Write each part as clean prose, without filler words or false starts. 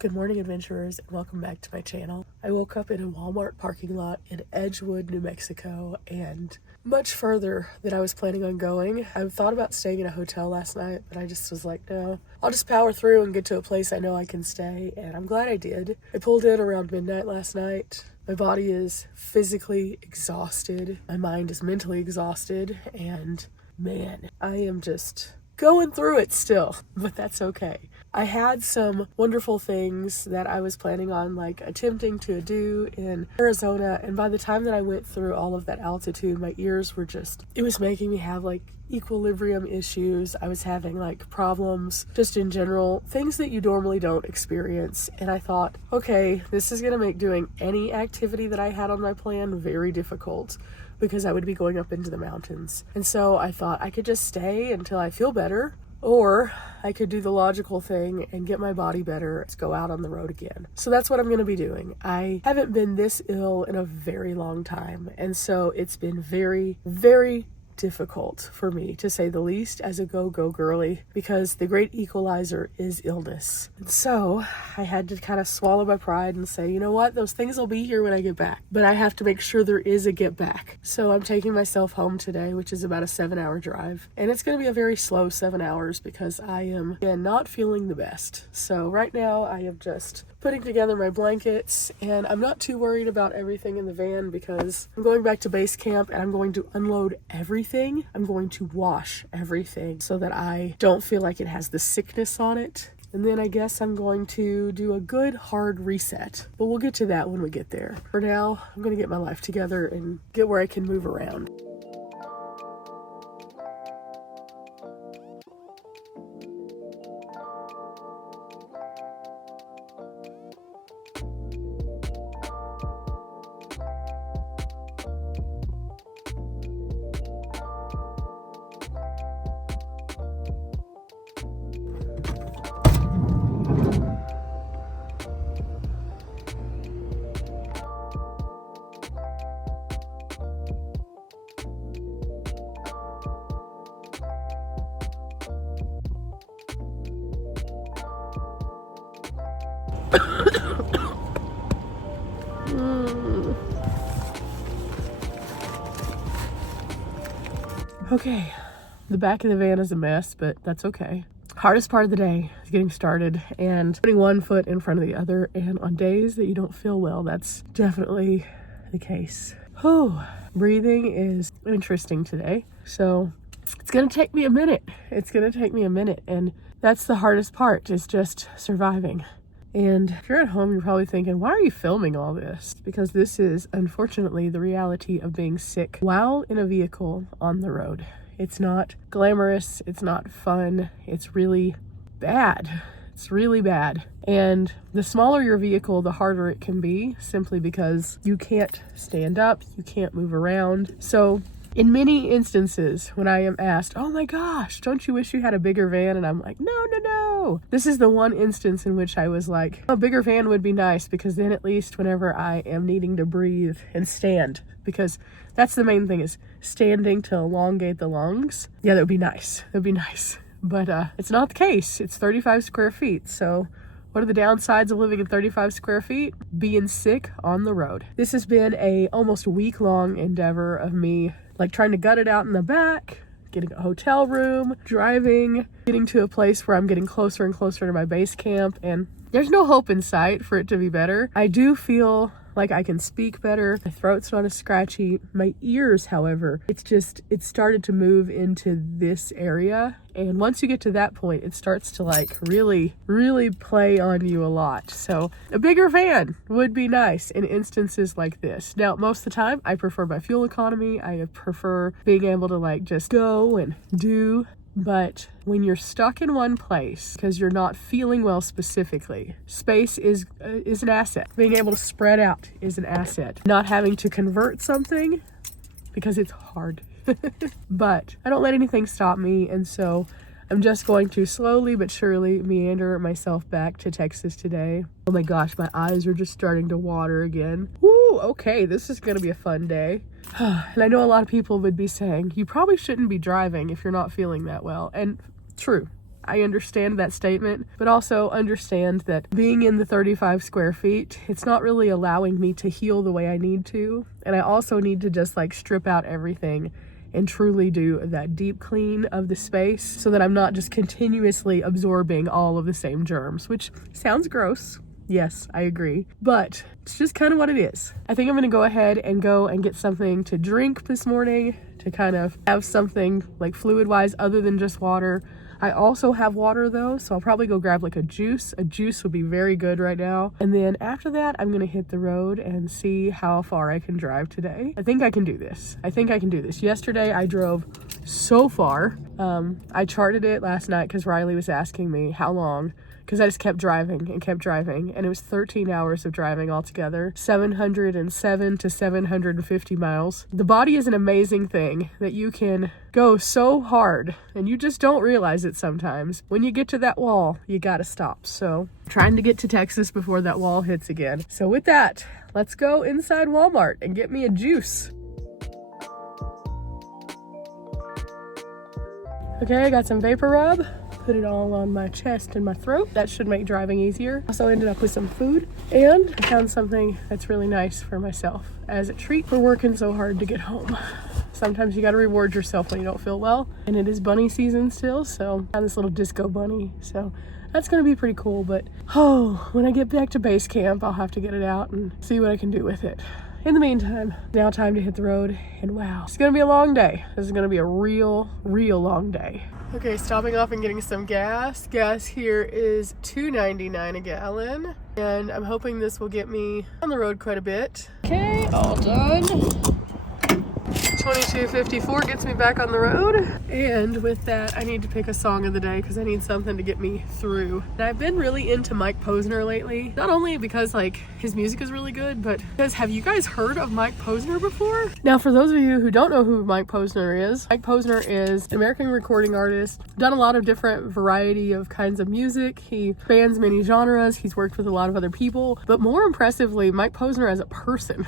Good morning, adventurers, and welcome back to my channel. I woke up in a Walmart parking lot in Edgewood, New Mexico, and much further than I was planning on going. I thought about staying in a hotel last night, but I just was like, no, I'll just power through and get to a place I know I can stay, and I'm glad I did. I pulled in around midnight last night. My body is physically exhausted. My mind is mentally exhausted, and man, I am just going through it still, but that's okay. I had some wonderful things that I was planning on attempting to do in Arizona, and by the time that I went through all of that altitude, my ears were it was making me have equilibrium issues. I was having problems just in general, things that you normally don't experience. And I thought, okay, this is gonna make doing any activity that I had on my plan very difficult, because I would be going up into the mountains. And so I thought I could just stay until I feel better, or I could do the logical thing and get my body better, let's go out on the road again. So that's what I'm gonna be doing. I haven't been this ill in a very long time, and so it's been very, very difficult for me, to say the least, as a go girly, because the great equalizer is illness. And so I had to kind of swallow my pride and say, you know what, those things will be here when I get back, but I have to make sure there is a get back. So I'm taking myself home today, which is about a 7-hour drive, and it's going to be a very slow 7 hours because I am not feeling the best. So right now I am just putting together my blankets, and I'm not too worried about everything in the van because I'm going back to base camp and I'm going to unload everything. I'm going to wash everything so that I don't feel like it has the sickness on it. And then I guess I'm going to do a good hard reset, but we'll get to that when we get there. For now, I'm going to get my life together and get where I can move around. Okay, the back of the van is a mess, but that's okay. Hardest part of the day is getting started and putting one foot in front of the other, and on days that you don't feel well, that's definitely the case. Breathing is interesting today, so it's gonna take me a minute. And that's the hardest part, is just surviving. And if you're at home, you're probably thinking, why are you filming all this? Because this is, unfortunately, the reality of being sick while in a vehicle on the road. It's not glamorous, it's not fun, it's really bad. It's really bad. And the smaller your vehicle, the harder it can be, simply because you can't stand up, you can't move around. So in many instances, when I am asked, oh my gosh, don't you wish you had a bigger van? And I'm like, no. This is the one instance in which I was like, a bigger van would be nice, because then at least whenever I am needing to breathe and stand, because that's the main thing, is standing to elongate the lungs. Yeah, that would be nice. But it's not the case. It's 35 square feet. So what are the downsides of living in 35 square feet? Being sick on the road. This has been a almost week-long endeavor of me trying to gut it out in the back, getting a hotel room, driving, getting to a place where I'm getting closer and closer to my base camp, and there's no hope in sight for it to be better. I do feel like I can speak better. My throat's not as scratchy. My ears, however, it started to move into this area. And once you get to that point, it starts to really play on you a lot. So a bigger van would be nice in instances like this. Now, most of the time, I prefer my fuel economy. I prefer being able to just go and do. But when you're stuck in one place because you're not feeling well specifically, space is an asset. Being able to spread out is an asset. Not having to convert something, because it's hard. But I don't let anything stop me, and so I'm just going to slowly but surely meander myself back to Texas today. Oh my gosh, my eyes are just starting to water again. Woo, okay, this is gonna be a fun day. And I know a lot of people would be saying, you probably shouldn't be driving if you're not feeling that well. And true, I understand that statement, but also understand that being in the 35 square feet, it's not really allowing me to heal the way I need to. And I also need to just like strip out everything and truly do that deep clean of the space so that I'm not just continuously absorbing all of the same germs, which sounds gross. Yes, I agree, but it's just kind of what it is. I think I'm gonna go ahead and get something to drink this morning to kind of have something like fluid-wise other than just water. I also have water though, so I'll probably go grab like a juice. A juice would be very good right now. And then after that, I'm gonna hit the road and see how far I can drive today. I think I can do this. Yesterday I drove so far. I charted it last night because Riley was asking me how long, because I just kept driving, and it was 13 hours of driving altogether, 707 to 750 miles. The body is an amazing thing that you can go so hard, and you just don't realize it sometimes. When you get to that wall, you gotta stop. So, trying to get to Texas before that wall hits again. So with that, let's go inside Walmart and get me a juice. Okay, I got some Vapor Rub. Put it all on my chest and my throat. That should make driving easier. Also ended up with some food, and I found something that's really nice for myself as a treat for working so hard to get home. Sometimes you gotta reward yourself when you don't feel well, and it is bunny season still, so I found this little disco bunny, so that's gonna be pretty cool. But when I get back to base camp, I'll have to get it out and see what I can do with it. In the meantime, now time to hit the road, and wow, it's gonna be a long day. This is gonna be a real long day. Okay, stopping off and getting some gas. Gas here is $2.99 a gallon, and I'm hoping this will get me on the road quite a bit. Okay, all done. $22.54 gets me back on the road, and with that I need to pick a song of the day because I need something to get me through. And I've been really into Mike Posner lately, not only because like his music is really good, but because have you guys heard of Mike Posner before? Now for those of you who don't know who Mike Posner is an American recording artist, done a lot of different variety of kinds of music. He spans many genres, he's worked with a lot of other people, but more impressively, Mike Posner as a person.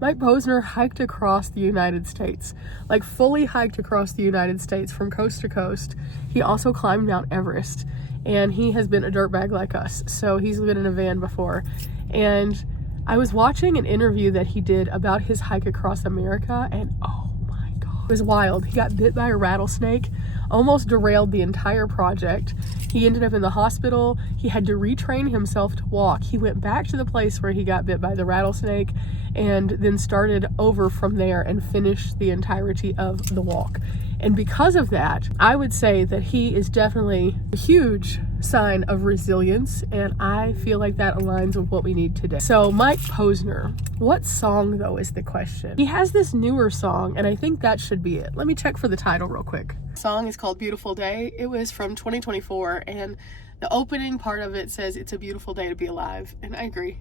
Mike Posner hiked across the United States, like fully hiked across the United States from coast to coast. He also climbed Mount Everest, and he has been a dirtbag like us, so he's been in a van before. And I was watching an interview that he did about his hike across America, and oh my God, it was wild. He got bit by a rattlesnake, almost derailed the entire project. He ended up in the hospital. He had to retrain himself to walk. He went back to the place where he got bit by the rattlesnake and then started over from there and finished the entirety of the walk. And because of that, I would say that he is definitely a huge sign of resilience, and I feel like that aligns with what we need today. So Mike Posner, what song though is the question? He has this newer song, and I think that should be it. Let me check for the title real quick. The song is called Beautiful Day. It was from 2024, and the opening part of it says it's a beautiful day to be alive, and I agree.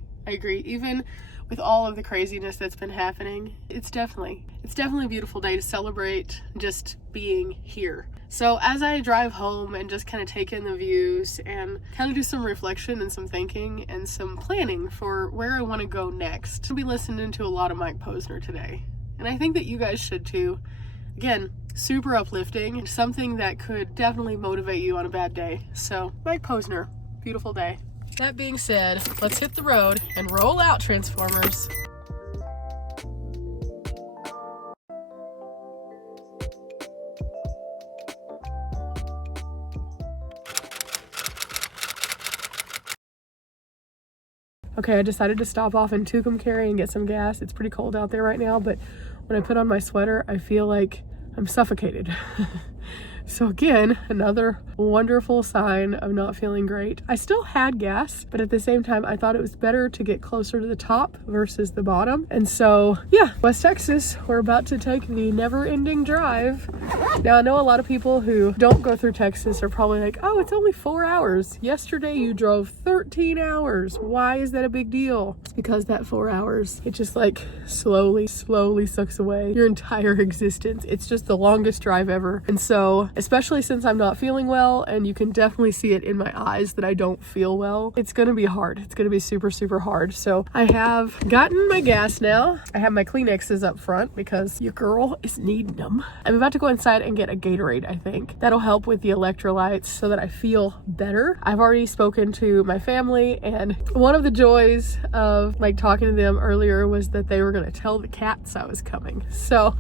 Even with all of the craziness that's been happening, it's definitely a beautiful day to celebrate just being here. So as I drive home and just kind of take in the views and kind of do some reflection and some thinking and some planning for where I want to go next, I'll be listening to a lot of Mike Posner today. And I think that you guys should too. Again, super uplifting, something that could definitely motivate you on a bad day. So Mike Posner, Beautiful Day. That being said, let's hit the road and roll out, Transformers. Okay, I decided to stop off in Tucumcari and get some gas. It's pretty cold out there right now, but when I put on my sweater, I feel like I'm suffocated. So again, another wonderful sign of not feeling great. I still had gas, but at the same time, I thought it was better to get closer to the top versus the bottom. And so, yeah, West Texas, we're about to take the never-ending drive. Now, I know a lot of people who don't go through Texas are probably like, oh, it's only 4 hours. Yesterday, you drove 13 hours. Why is that a big deal? It's because that 4 hours, it just like slowly sucks away your entire existence. It's just the longest drive ever. And so, especially since I'm not feeling well, and you can definitely see it in my eyes that I don't feel well. It's gonna be hard. It's gonna be super, super hard. So I have gotten my gas now. I have my Kleenexes up front because your girl is needing them. I'm about to go inside and get a Gatorade, I think. That'll help with the electrolytes so that I feel better. I've already spoken to my family, and one of the joys of like talking to them earlier was that they were gonna tell the cats I was coming. So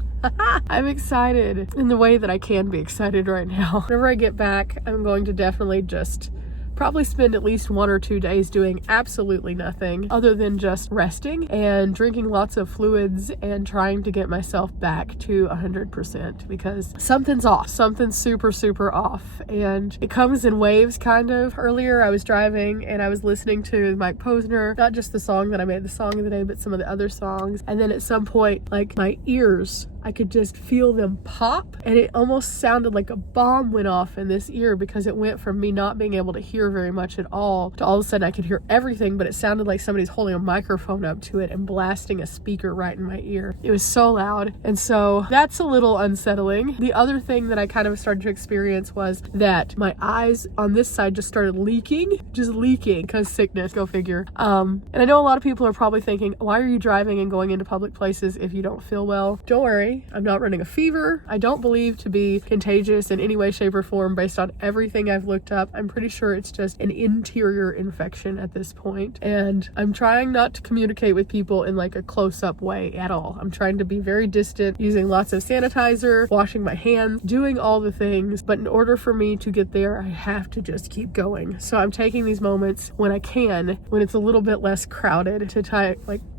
I'm excited in the way that I can be excited right now. Whenever I get back, I'm going to definitely just probably spend at least 1 or 2 days doing absolutely nothing other than just resting and drinking lots of fluids and trying to get myself back to 100% because something's off. Something's super, super off. And it comes in waves, kind of. Earlier, I was driving and I was listening to Mike Posner, not just the song that I made the song of the day, but some of the other songs. And then at some point, like my ears, I could just feel them pop, and it almost sounded like a bomb went off in this ear because it went from me not being able to hear very much at all to all of a sudden I could hear everything, but it sounded like somebody's holding a microphone up to it and blasting a speaker right in my ear. It was so loud, and so that's a little unsettling. The other thing that I kind of started to experience was that my eyes on this side just started leaking because sickness, go figure. And I know a lot of people are probably thinking, why are you driving and going into public places if you don't feel well? Don't worry. I'm not running a fever. I don't believe to be contagious in any way, shape, or form based on everything I've looked up. I'm pretty sure it's just an interior infection at this point. And I'm trying not to communicate with people in like a close-up way at all. I'm trying to be very distant, using lots of sanitizer, washing my hands, doing all the things. But in order for me to get there, I have to just keep going. So I'm taking these moments when I can, when it's a little bit less crowded, to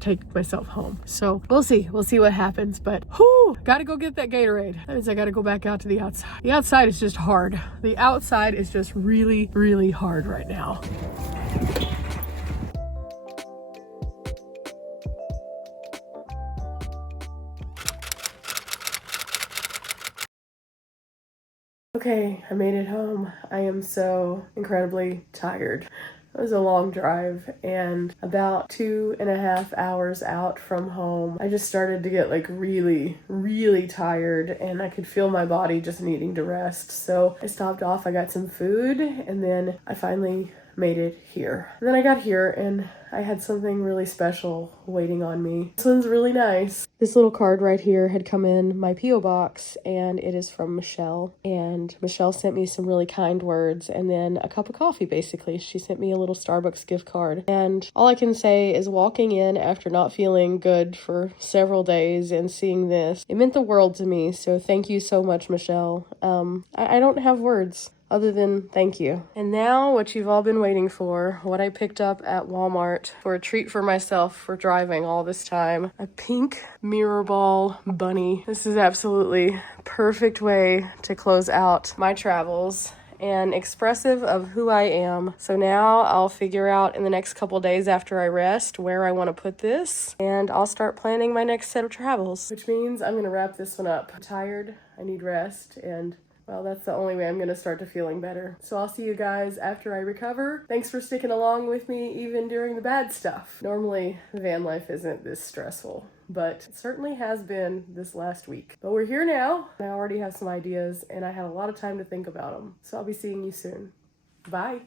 take myself home. So we'll see what happens. But gotta go get that Gatorade. That means I gotta go back out to the outside. The outside is just hard. The outside is just really, really hard right now. Okay, I made it home. I am so incredibly tired. It was a long drive, and about 2.5 hours out from home, I just started to get like really, really tired, and I could feel my body just needing to rest. So I stopped off, I got some food, and then I finally made it here. And then I got here and I had something really special waiting on me. This one's really nice. This little card right here had come in my P.O. box, and it is from Michelle. And Michelle sent me some really kind words and then a cup of coffee, basically. She sent me a little Starbucks gift card. And all I can say is walking in after not feeling good for several days and seeing this, it meant the world to me. So thank you so much, Michelle. I don't have words other than thank you. And now what you've all been waiting for, what I picked up at Walmart for a treat for myself for driving all this time. A pink mirror ball bunny. This is absolutely perfect way to close out my travels and expressive of who I am. So now I'll figure out in the next couple days after I rest where I want to put this, and I'll start planning my next set of travels. Which means I'm going to wrap this one up. I'm tired, I need rest, and well, that's the only way I'm going to start to feeling better. So I'll see you guys after I recover. Thanks for sticking along with me even during the bad stuff. Normally, van life isn't this stressful, but it certainly has been this last week. But we're here now. I already have some ideas, and I had a lot of time to think about them. So I'll be seeing you soon. Bye.